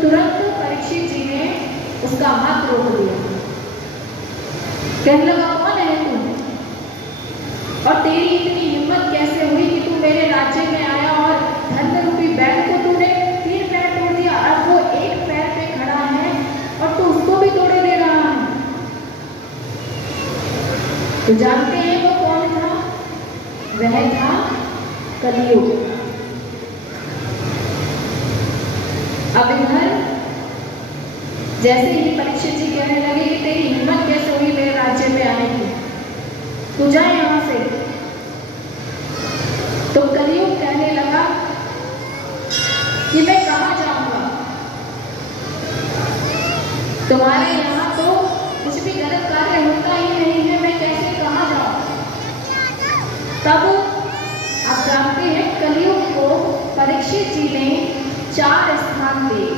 तुरंत परीक्षित जी ने उसका हाथ रोक दिया। कहने लगा, कौन है तू और तेरी इतनी हिम्मत कैसे हुई कि तू मेरे राज्य में आया और धन रूपी बैल को तूने 3 पैर तोड़ दिया। अब वो एक पैर पे खड़ा है और तू उसको भी तोड़े दे रहा है। तो जानते हैं वो कौन था? वह था कलियुग। अब इधर जैसे ही परीक्षित जी कहने लगे कि तेरी हिम्मत कैसे हुई मेरे राज्य में आने की, तू जा यहां से। तो कलियुग कहने लगा कि मैं कहां जाऊंगा, तुम्हारे यहाँ तो कुछ भी गलत कार्य होता ही नहीं है, मैं कैसे कहां जाऊं। तब आप जानते हैं कलियुग को परीक्षित जी ने 4 स्थान दिए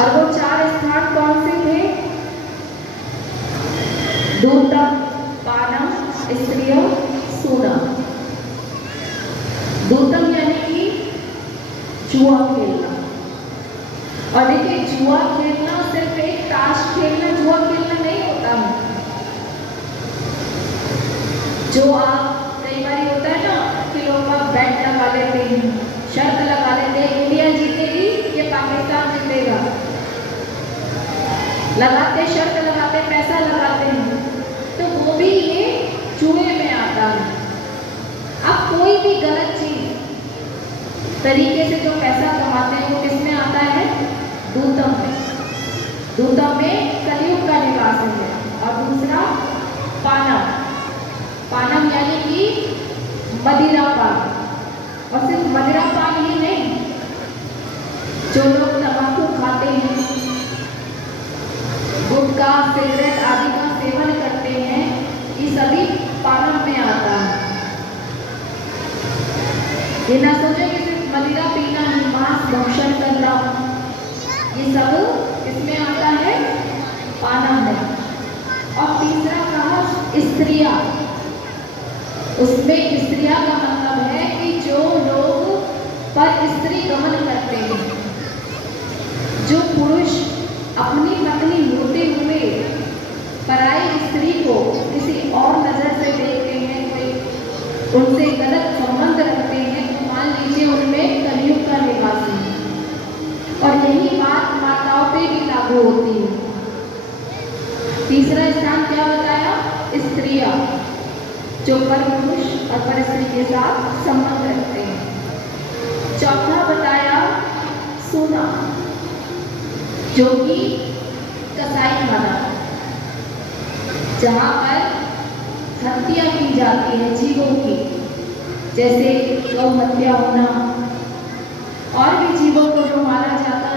और वो 4 स्थान कौन से थे? दूतम, पानम, स्त्रियम, सूनम। दूतम यानी कि जुआ खेलना। और देखिए जुआ खेलना सिर्फ एक ताश खेलना, जुआ खेलना नहीं होता है। जो आप कई बार होता है ना कि लोग बैट लगा लेते हैं, शर्त लगा लेते हैं, इंडिया जीतेगी ये पाकिस्तान जीतेगा, लगाते शर्त लगाते पैसा लगाते हैं, तो वो भी ये जुए में आता है। अब कोई भी गलत चीज तरीके से जो पैसा कमाते हैं वो किस में आता है? दूतम में। दूतम में कलियुग का निवास है। और दूसरा पानम, पानम यानी कि मदिरा पान। और सिर्फ मदिरा पान ही नहीं, जो लोग तंबाकू खाते हैं, गुटखा, सिगरेट आदि का सेवन करते हैं, ये सभी पानम में आता है। ये ना सोचे कि सिर्फ मदिरा पीना ही, मांस भक्षण करना, ये सब इसमें आता है पानम में। और तीसरा कहा स्त्रियां, उसमें स्त्रियां का मतलब है कि जो लोग पर स्त्री गमन करते हैं, जो पुरुष अपनी पत्नी होते हुए पराई स्त्री को किसी और नजर से देखते हैं, कोई उनसे गलत संबंध रखते हैं, तो मान लीजिए उनमें कलियुग का निवास है। और यही बात माताओं पे भी लागू होती है। तीसरा स्थान क्या बताया? स्त्रियां, जो पर पुरुष और पर स्त्री के साथ संबंध रखते हैं। चौथा बताया सूना, जो कि कसाई खाना, जहां पर हत्या की जाती है जीवों की, जैसे गौ हत्या होना, और भी जीवों को जो मारा जाता